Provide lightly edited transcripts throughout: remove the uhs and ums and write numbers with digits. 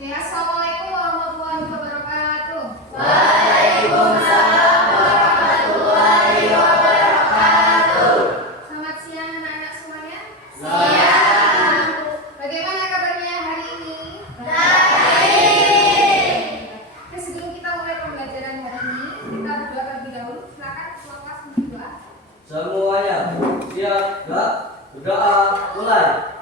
Ya, assalamualaikum warahmatullahi wabarakatuh. Waalaikumsalam warahmatullahi wabarakatuh. Selamat siang anak-anak semuanya. Siang. Bagaimana kabarnya hari ini? Baik. Oke, sebelum kita mulai pembelajaran hari ini, kita berdoa terlebih dahulu. Silakan ketua kelas berdoa. Semuanya siap, gerak, berdoa, mulai.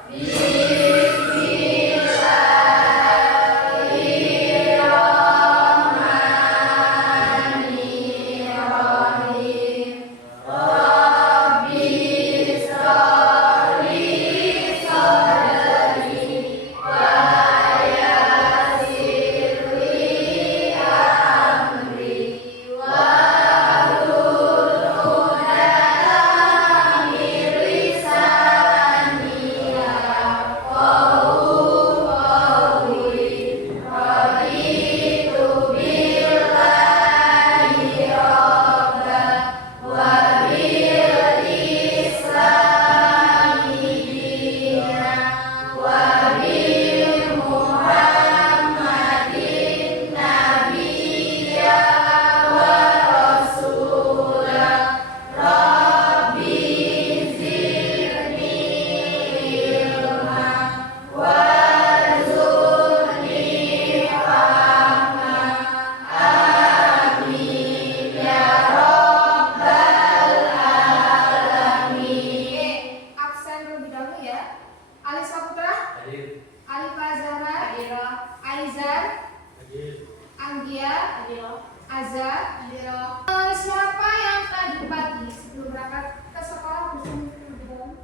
Absen terlebih dahulu ya. Alisa Putra, Hadir. Alifa Zahra, Aizar, Anggia, Azhar, siapa yang tadi pagi sebelum berangkat ke sekolah bersama terlebih dahulu?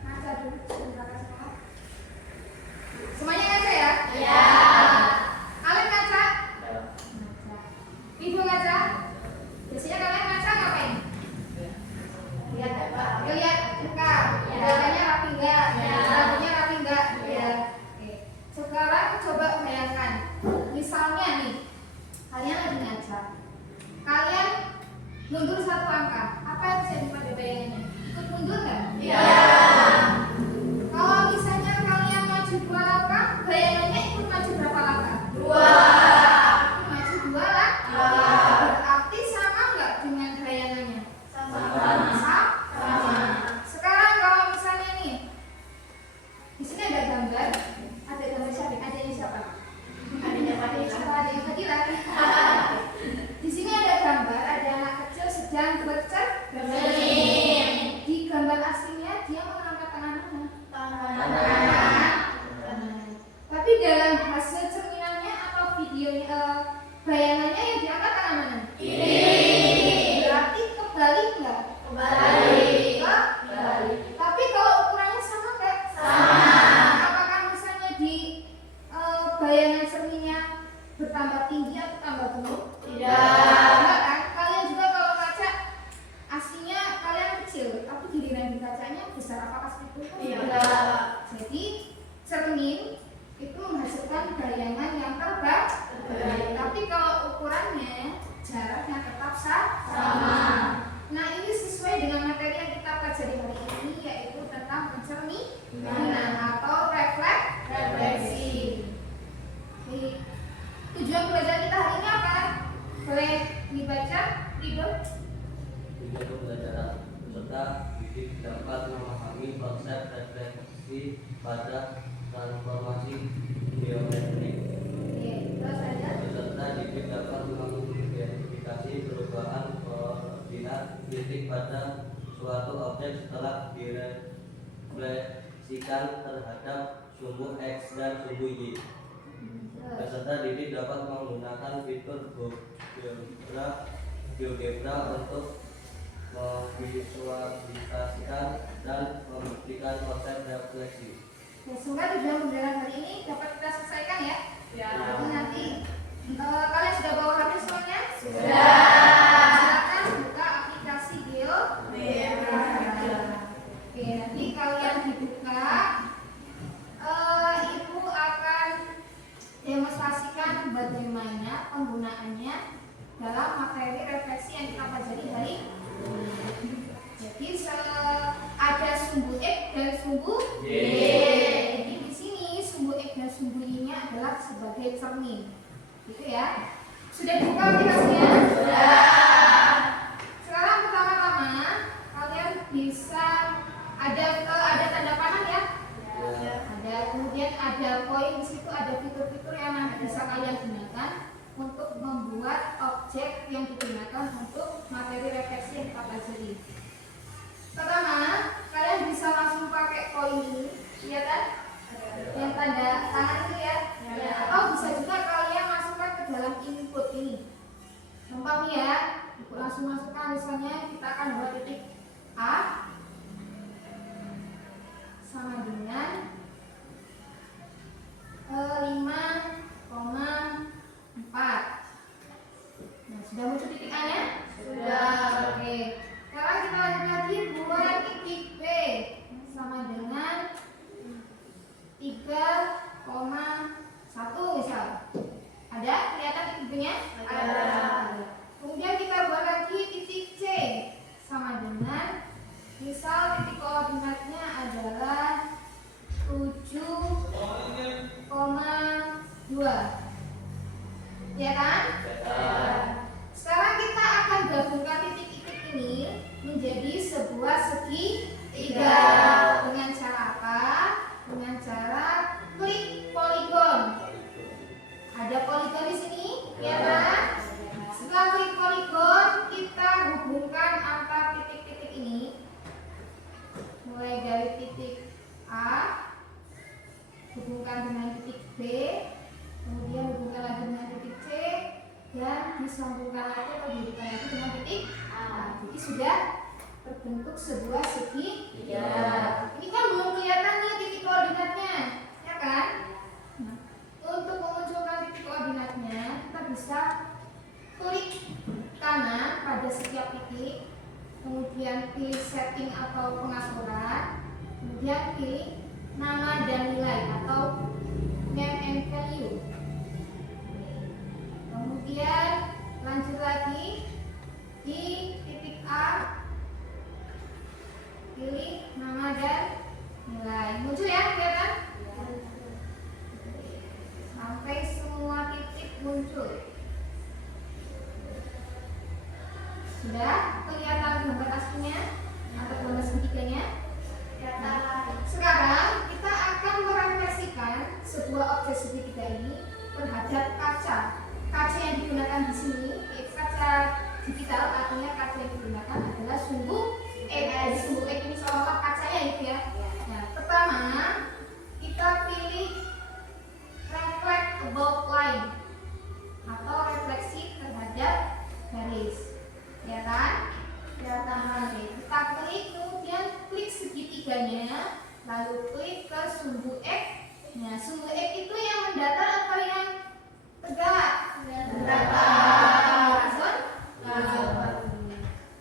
Ngaca dulu sebelum berangkat sekolah. Semuanya ngaca ya? Ya. Kalian ngaca? Ya. Ibu ngaca? Biasanya kalian ngaca ngapain? Lihat muka, datanya rapi enggak? Rambutnya rapi enggak? Ya. Oke. Sekarang coba bayangkan, misalnya nih, kalian lagi ngaca, kalian mundur satu langkah, apa yang bisa dipakai bayangannya? Ikut mundur nggak? Ya. Kalau misalnya kalian maju 2 langkah, bayangannya ikut maju berapa langkah? 2. Maju 2 langkah. Berarti sama nggak dengan bayangannya? Sama. Sekarang kalau misalnya nih, di sini ada gambar siapa? Adanya siapa? Adanya Fadila. Di sini ada gambar, ada anak kecil sedang bercermin. Di gambar aslinya dia mengangkat tangan mana? Tapi dalam hasil cerminannya atau videonya, bayangannya yang diangkat tangan mana? Berarti kebalik nggak? Kebalik. Tapi kalau ukurannya sama nggak? Apakah misalnya di bayangan cerminnya bertambah tinggi atau tambah gemuk? Enggak kan? Kalian juga kalau kaca aslinya kalian kecil, tapi giliran di kacanya besar. Apakah seperti itu? Jadi cermin itu menghasilkan bayangan yang terbalik. Tapi kalau ukurannya jaraknya tetap sama. Nah, ini sesuai dengan materi yang kita pelajari hari ini, yaitu tentang pencerminan atau refleksi. Oke. Tujuan pelajaran kita hari ini apa? Boleh dibaca, Rido? Tujuan pembelajaran peserta didik dapat memahami konsep refleksi pada transformasi geometrik. Oke, terus aja. Peserta didik dapat mengidentifikasi perubahan koordinat titik pada suatu objek setelah direfleksikan terhadap sumbu X dan sumbu Y. Peserta didik dapat menggunakan fitur GeoGebra untuk memvisualisasikan dan membuktikan konsep refleksi. Ya, semoga tujuan pembelajaran hari ini dapat kita selesaikan ya. Jadi nanti kalian sudah bawa HP semuanya? Silakan buka aplikasi GeoGebra. Oke, nanti kalian dibuka, Ibu akan demonstrasikan bagaimana penggunaannya dalam materi refleksi yang kita pelajari hari ini. Jadi ada sumbu X dan sumbu Y. Jadi di sini sumbu X dan sumbu Y-nya adalah sebagai cermin. Gitu ya. Sudah dibuka aplikasinya? Sudah. Sekarang pertama-tama kalian bisa ada tanda panah ya? Ada, kemudian ada koin di situ, ada fitur-fitur yang nanti bisa kalian gunakan untuk membuat objek yang digunakan untuk materi refleksi yang kita pelajari. Pertama, kalian bisa langsung pakai koin ini, iya kan? Yang tanda tangan itu ya. Atau bisa juga kalian masukkan ke dalam input ini. Gampang nih ya. Ibu langsung masukkan, misalnya kita akan buat titik A sama dengan 5,4. Nah, sudah muncul titik A nya? Sudah. Oke. Sekarang kita lanjut lagi buat titik B sama dengan 3,1 misal. Ada kelihatan titik B-nya? Ada. Kemudian kita buat lagi titik C sama dengan, misal titik koordinatnya adalah 7,2. Ya kan? Sekarang kita akan gabungkan titik-titik ini menjadi sebuah segitiga. Dengan cara apa? Dengan cara klik poligon. Ada poligon di sini, ya kan? Setelah klik poligon, kita hubungkan antar titik-titik ini. Mulai dari titik A, hubungkan dengan titik B, kemudian hubungkan lagi dengan titik C, dan disambungkan lagi atau dihubungkan lagi dengan titik A. Jadi sudah terbentuk sebuah segitiga. Ini kan belum kelihatan nih titik koordinatnya, ya kan? Nah, untuk memunculkan titik koordinatnya, kita bisa klik kanan pada setiap titik, kemudian pilih setting atau pengaturan, kemudian pilih nama dan nilai atau name and value. Kemudian lanjut lagi di titik A, pilih nama dan nilai. Muncul ya, kelihatan? Sampai semua titik muncul. Sudah kelihatan gambar aslinya atau gambar segitiganya? Sekarang kita akan merefleksikan sebuah objek segitiga ini terhadap kaca. Kaca yang digunakan di sini, kaca digital, artinya kaca yang digunakan adalah sumbu X. Sumbu X ini seolah-olah kacanya itu ya. Nah, pertama kita pilih reflect above line atau refleksi terhadap garis. Ya kan? Kelihatan nanti. Kita klik, kemudian klik segitiganya, lalu klik ke sumbu X. Nah, sumbu X itu yang mendatar atau yang tegak? Horizon?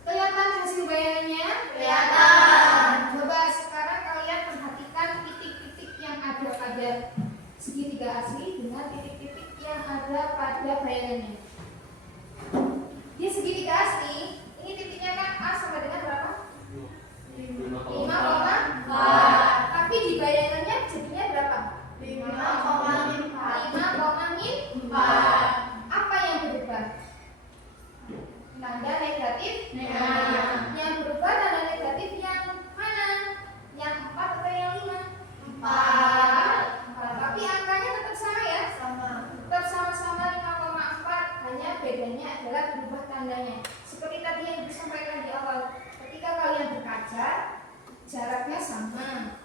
Kelihatan hasil bayangannya? Kelihatan. Coba sekarang kalian perhatikan titik-titik yang ada pada segitiga asli dengan titik-titik yang ada pada bayangannya. Di segitiga asli, ini titiknya kan A sama dengan berapa? 5,4. Tapi di bayangannya jadinya berapa? 5,4. Apa yang berubah? Tanda negatif. Yang berubah tanda negatif yang mana? Yang 4 atau yang 5? 4. Tapi angkanya tetap sama ya? Tetap sama-sama 5,4. Hanya bedanya adalah berubah tandanya. Seperti tadi yang disampaikan di awal, ketika kalian berkaca, jaraknya sama.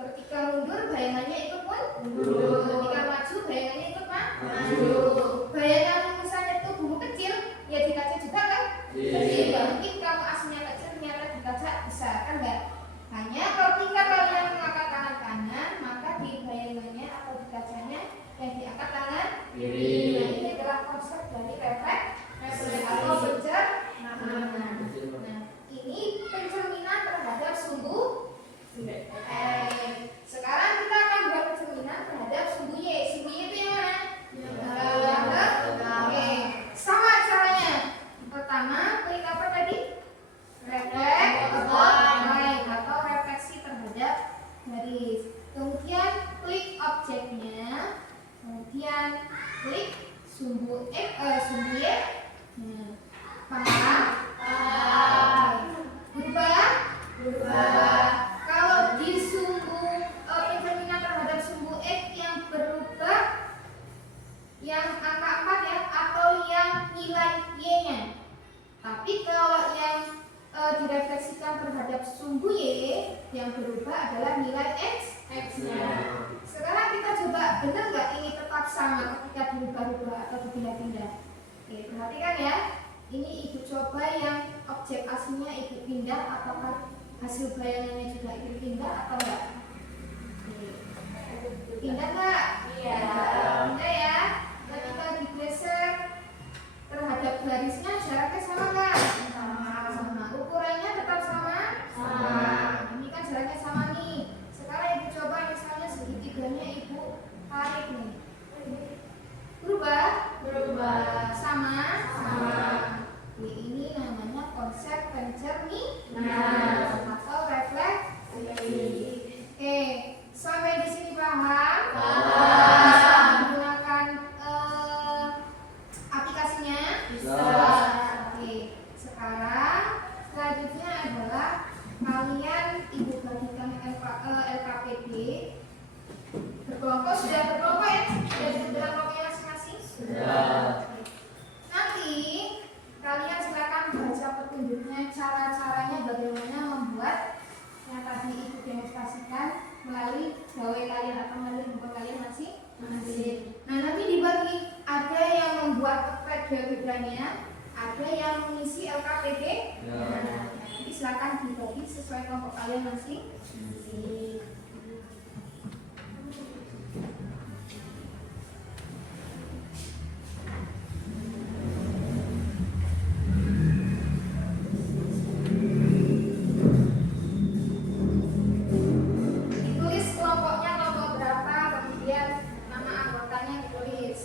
Ketika mundur, bayangannya ikut pun mundur. Ketika maju, bayangannya ikut maju. Bayangan misalnya itu bumbu kecil, ya di kaca juga kan? Kecil. Ya, mungkin kamu aslinya kecil, ternyata di kaca besar, kan enggak? Hanya ketika kalian mengangkat tangan kanan, maka di bayangannya atau di kacanya yang diangkat tangan kiri. Nah, ini adalah konsep dari refleksi atau pencerminan. Nah, ini pencerminan terhadap sumbu X. Sekarang kita akan buat pencerminan terhadap sumbu Y. Sumbu Y itu yang mana? Oke, sama caranya. Pertama, klik apa tadi? Reflect line atau refleksi terhadap garis. Kemudian klik objeknya, Kemudian klik sumbu sumbu Y. Paham? Berubah. Kalau di sumbu indeterminat terhadap sumbu X yang berubah, yang angka 4 ya, atau yang nilai Y-nya. Tapi kalau yang direfleksikan terhadap sumbu Y yang berubah adalah nilai X-nya. Sekarang kita coba, benar nggak ini tetap sama ketika dirubah-rubah atau dipindah-pindah? Oke, perhatikan ya. Ini ibu coba yang objek aslinya ibu pindah, apakah hasil bayangannya juga ibu pindah atau enggak? Pindah nggak? Iya. Pindah ya. Ketika digeser terhadap garisnya jaraknya sama nggak? Sama. Ukurannya tetap sama? Ini kan jaraknya sama nih. Sekarang ibu coba misalnya segitiganya ibu tarik nih. Berubah. Sama. Ini namanya konsep pencerminan atau refleksi. Oke, sampai di sini paham? Bisa menggunakan aplikasinya? Bisa. Oke, sekarang selanjutnya adalah kalian ibu bagikan LKPD berkelompok. Sudah berkelompok ya? Sudah disebut kelompoknya masing-masing? Sudah. Nanti kalian silakan baca petunjuknya, cara-caranya bagaimana membuat yang tadi ibu demonstrasikan melalui gawai kalian atau melalui buku kalian masing-masing. Nah, nanti dibagi, ada yang membuat geometranya, ada yang mengisi LKPD. Nanti silakan dibagi sesuai kelompok kalian masing-masing. Ditulis kelompoknya kelompok berapa, kemudian nama anggotanya ditulis.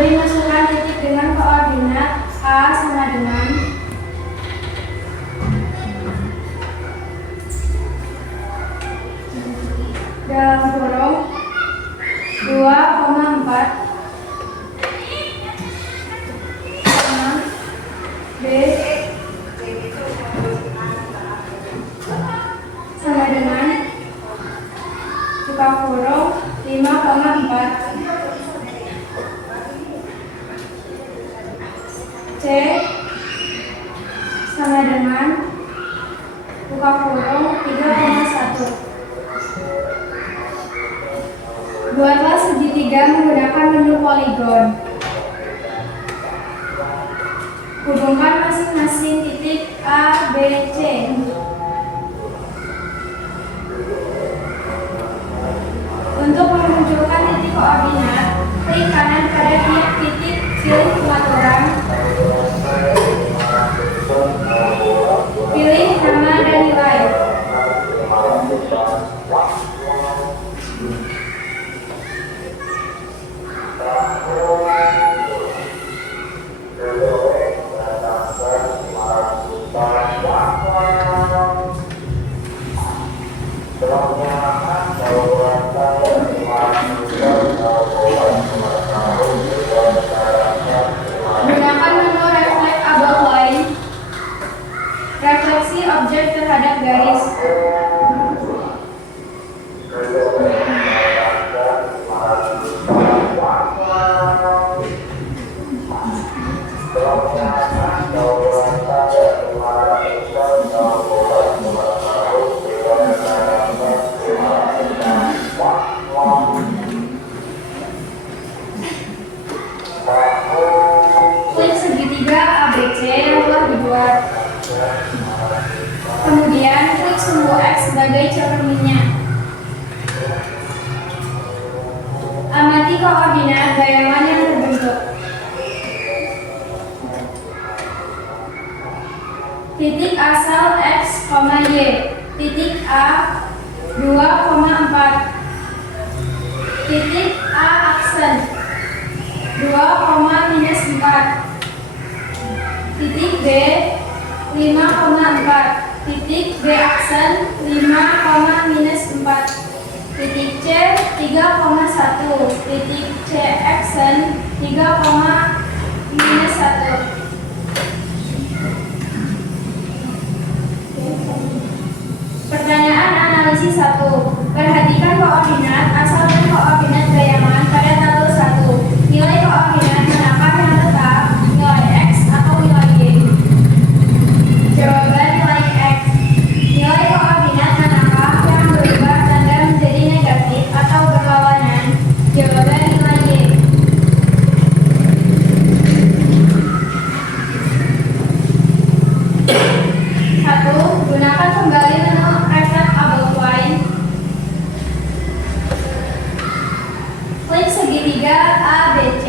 Beri masukan titik dengan koordinat A sama dengan dalam kurung 2,4 B sama dengan buka kurung 5,4 C sama dengan buka kurung 3,1. Buatlah segitiga menggunakan menu poligon. Hubungkan masing-masing titik A, B, C. Untuk memunculkan titik koordinat, klik kanan pada tiap titik, pilih pengaturan, pilih nama dan nilai. Gunakan menu reflect above line. Refleksi objek terhadap garis. Klik segitiga ABC yang telah dibuat. Kemudian klik sumbu X sebagai cerminnya. Amati koordinat bayangan yang terbentuk. Titik asal X, Y. Titik A 2,4. Titik A aksen 2,-4. Titik B 5,4. Titik B aksen 5,-4. Titik C 3,1. Titik C aksen 3,-1. Pertanyaan analisis 1. Perhatikan koordinat asal dan koordinat bayangan pada tabel 1. Nilai koordinat manakah yang tetap, nilai X atau nilai Y? Jawaban nilai X. Nilai koordinat manakah yang berubah tanda menjadi negatif atau berlawanan? Jawaban nilai Y. 1. Gunakan kembali menu reflect above line. Klik segitiga ABC,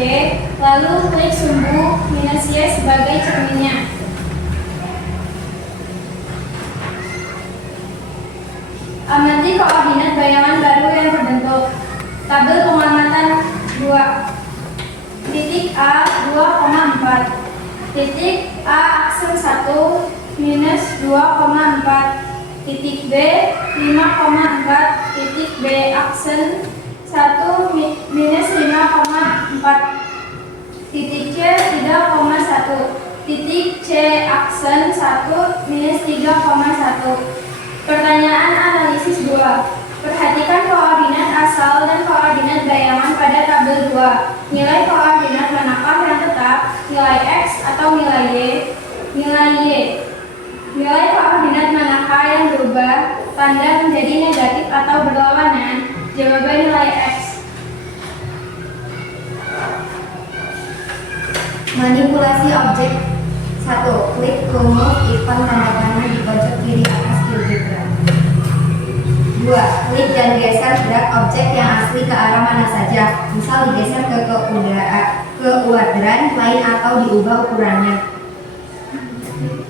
lalu klik sumbu -Y sebagai cerminnya. Amati koordinat bayangan baru yang terbentuk. Tabel pengamatan 2. Titik A 2,4. Titik A aksen 1 minus 2,4. Titik B 5,4. Titik B aksen 1 minus 5,4. Titik C 3,1. Titik C aksen 1 minus 3,1. Pertanyaan analisis 2. Perhatikan koordinat asal dan koordinat bayangan pada tabel 2. Nilai koordinat manakah yang tetap, nilai X atau nilai Y? Nilai Y. Nilai koordinat manakah yang berubah tanda menjadi negatif atau berlawanan? Jawaban nilai X. Manipulasi objek 1. Klik rumus ikon tanda panah di pojok kiri atas GeoGebra. 2. Klik dan geser drag objek yang asli ke arah mana saja, misal digeser ke kuadran lain atau diubah ukurannya.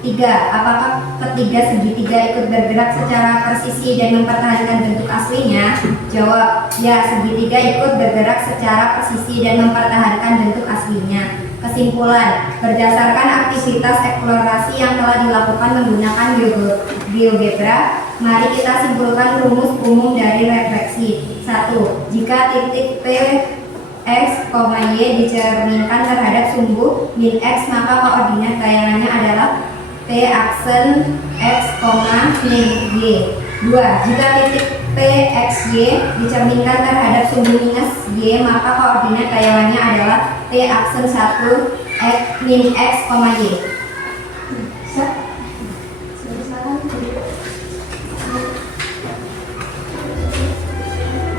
Apakah ketiga segitiga ikut bergerak secara presisi dan mempertahankan bentuk aslinya? Jawab, ya, segitiga ikut bergerak secara presisi dan mempertahankan bentuk aslinya. Kesimpulan, berdasarkan aktivitas eksplorasi yang telah dilakukan menggunakan GeoGebra, mari kita simpulkan rumus umum dari refleksi. 1. Jika titik P X, Y dicerminkan terhadap sumbu min X, maka koordinat bayangannya adalah P aksen X, min Y. 2. Jika titik P X, Y dicerminkan terhadap sumbu minus Y, maka koordinat bayangannya adalah P aksen 1 X, min X, Y.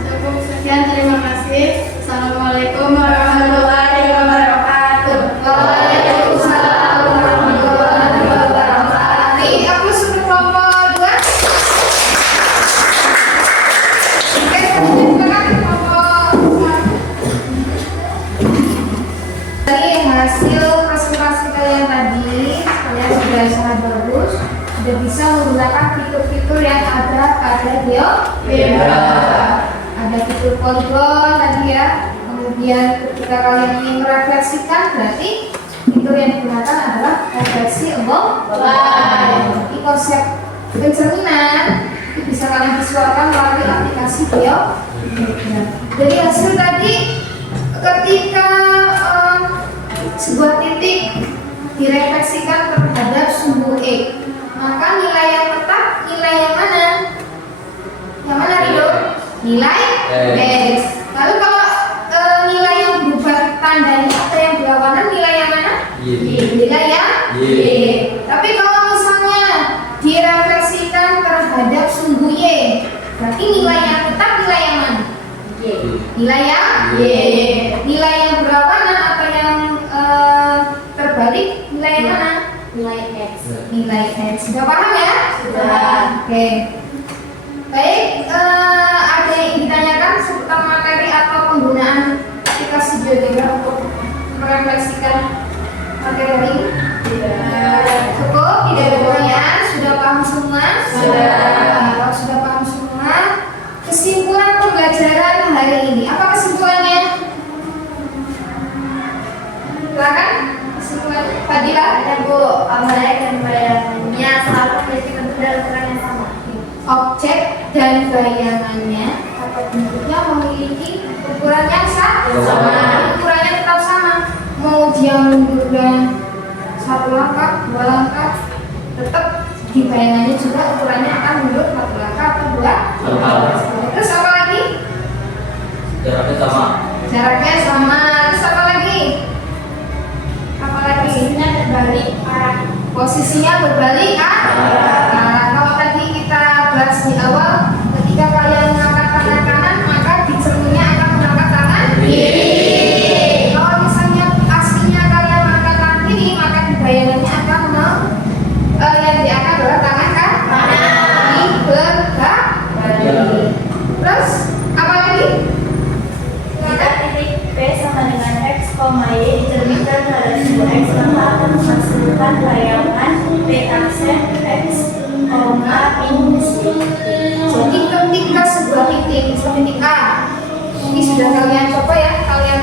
Cukup sekian, terima kasih. Assalamualaikum warahmatullahi wabarakatuh. Waalaikumsalam warahmatullahi wabarakatuh. Aku sudah kelompok 2. Oke, silakan kelompok 1. Dari hasil presentasi kalian tadi, kalian sudah sangat bagus, sudah bisa menggunakan fitur-fitur yang ada pada GeoGebra. Ada fitur poligon tadi ya. Kemudian ketika kalian ingin merefleksikan, berarti fitur yang digunakan adalah refleksi above line. Jadi konsep pencerminan itu bisa kalian visualkan melalui aplikasi GeoGebra. Jadi hasil tadi, ketika sebuah titik direfleksikan terhadap sumbu E, maka nilai yang tetap, nilai yang mana? Yang mana, Rido? Nilai X. Lalu kalau nilai yang berubah tandanya atau yang berlawanan, nilai yang mana? Nilai yang Y. Tapi kalau misalnya direfleksikan terhadap sumbu Y, berarti nilai yang tetap, nilai yang mana? Nilai yang Y. Nilai yang berlawanan atau yang terbalik, nilai yang mana? Nilai X. Nilai X. Sudah paham ya? Sudah. Oke. Baik, ada yang ditanyakan seputar materi atau penggunaan aplikasi GeoGebra untuk merefleksikan materi hari ini? Tidak. Cukup, tidak ada pertanyaan. Sudah paham semua? Sudah. Kalau sudah paham semua, kesimpulan pembelajaran hari ini. Apa kesimpulannya? Silakan. Kesimpulannya, Fadila. Ada Bu, objek dan bayangannya selalu memiliki bentuk dan ukuran yang sama. Objek dan bayangannya atau bentuknya memiliki ukuran yang sama. Ukurannya tetap sama. Mau dia mundurnya 1 langkah, 2 langkah, tetap di bayangannya juga ukurannya akan mundur 1 langkah atau 2 langkah. Terus apa lagi? Jaraknya sama. Jaraknya sama. Terus apa lagi? Apa lagi? Posisinya terbalik arah. Posisinya berbalik arah. Kalau tadi kita bahas di awal, ketika kalian mengangkat tangan kanan, maka di cerminnya akan mengangkat tangan kiri. Kalau misalnya aslinya kalian mengangkat tangan kiri, maka di bayangannya akan yang diangkat adalah tangan kanan di belakang. Terus apa lagi? Jika titik P sama dengan X, Y dicerminkan terhadap sumbu X, maka akan menghasilkan bayangan P aksen X, minus Y. Jadi ketika sebuah titik, misalnya titik A, ini sudah kalian coba ya, kalian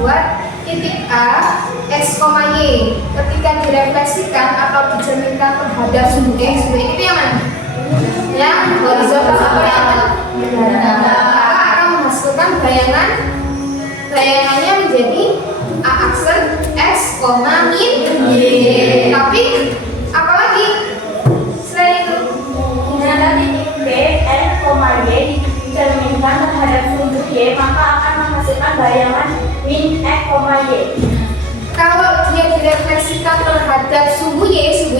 buat titik A, X, Y. Ketika direfleksikan atau dicerminkan terhadap sumbu X, itu yang mana? Yang horizontal atau yang vertikal? Maka akan menghasilkan bayangannya menjadi A aksen X, min Y. Tapi apalagi selain itu? Jika titik P, N, Y dicerminkan terhadap sumbu Y, maka akan menghasilkan bayangan min X, Y. Kalau dia direfleksikan terhadap sumbu Y itu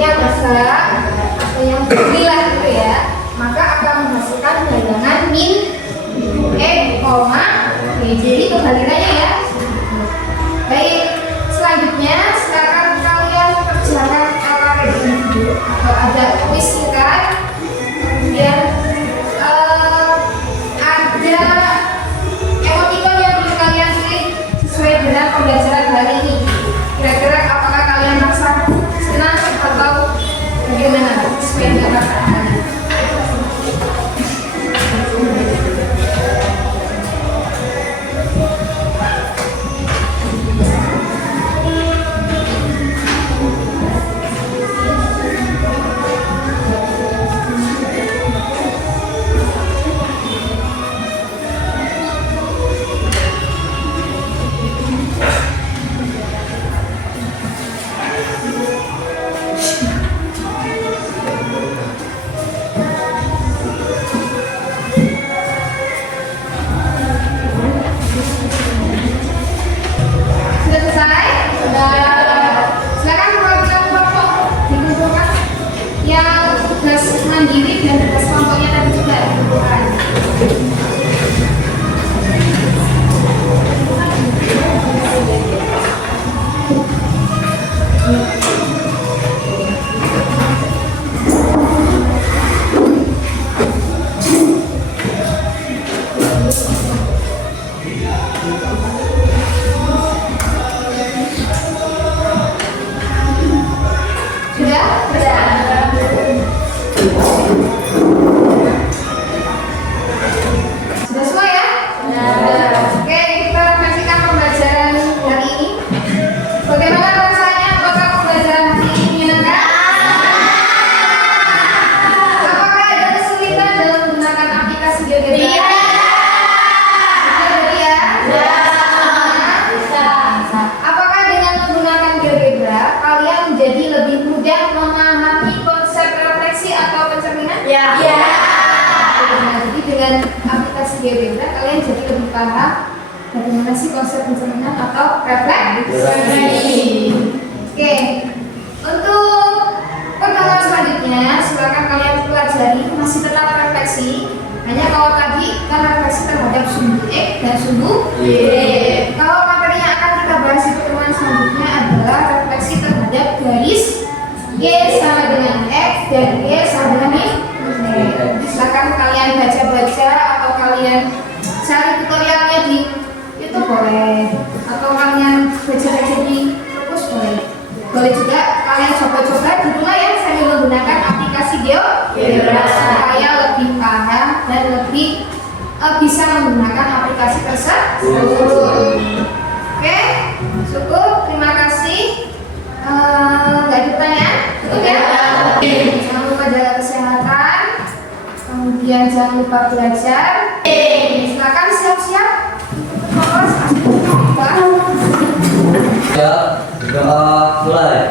yang besar atau yang berbilah gitu ya, maka akan menghasilkan bayangan min Y, jadi kebalikannya ya. Baik, selanjutnya sekarang kalian kerjakan LKPD dulu atau ada kuis singkat, kemudian ada emoticon yang perlu kalian pilih sesuai dengan pembelajaran hari ini. Kira-kira apakah kalian merasa Sudah selesai? Sudah. Silakan perwakilan kelompok dikumpulkan. Yang tugas mandiri dan tugas kelompoknya tadi juga dikumpulkan. Sudah? Sudah semua ya? Oke, kita refleksikan pembelajaran hari ini. Bagaimana rasanya? Apakah pembelajaran hari ini menyenangkan? Apakah ada kesulitan dalam menggunakan aplikasi GeoGebra? Jadi ya? Apakah dengan menggunakan GeoGebra kalian menjadi lebih mudah memahami konsep refleksi atau pencerminan? Ya. Nah, jadi dengan aplikasi GeoGebra kalian jadi lebih paham bagaimana sih konsep pencerminan atau refleksi. Oke, untuk pertemuan selanjutnya silakan kalian pelajari masih tetap refleksi. Hanya kalau tadi kan refleksi terhadap sumbu X dan sumbu Y. Kalau materi yang akan kita bahas di pertemuan selanjutnya adalah refleksi terhadap garis Y sama dengan X dan Y sama dengan Y. Silakan kalian baca-baca atau kalian cari tutorialnya di YouTube boleh, atau kalian baca-baca di perpus boleh. Boleh juga kalian coba-coba di rumah ya sambil menggunakan aplikasi GeoGebra supaya lebih paham dan lebih bisa menggunakan aplikasi tersebut. Oke, cukup. Terima kasih. Nggak ada pertanyaan? Cukup ya? Jangan lupa jaga kesehatan. Kemudian jangan lupa belajar. Silakan siap-siap. Ya, mulai.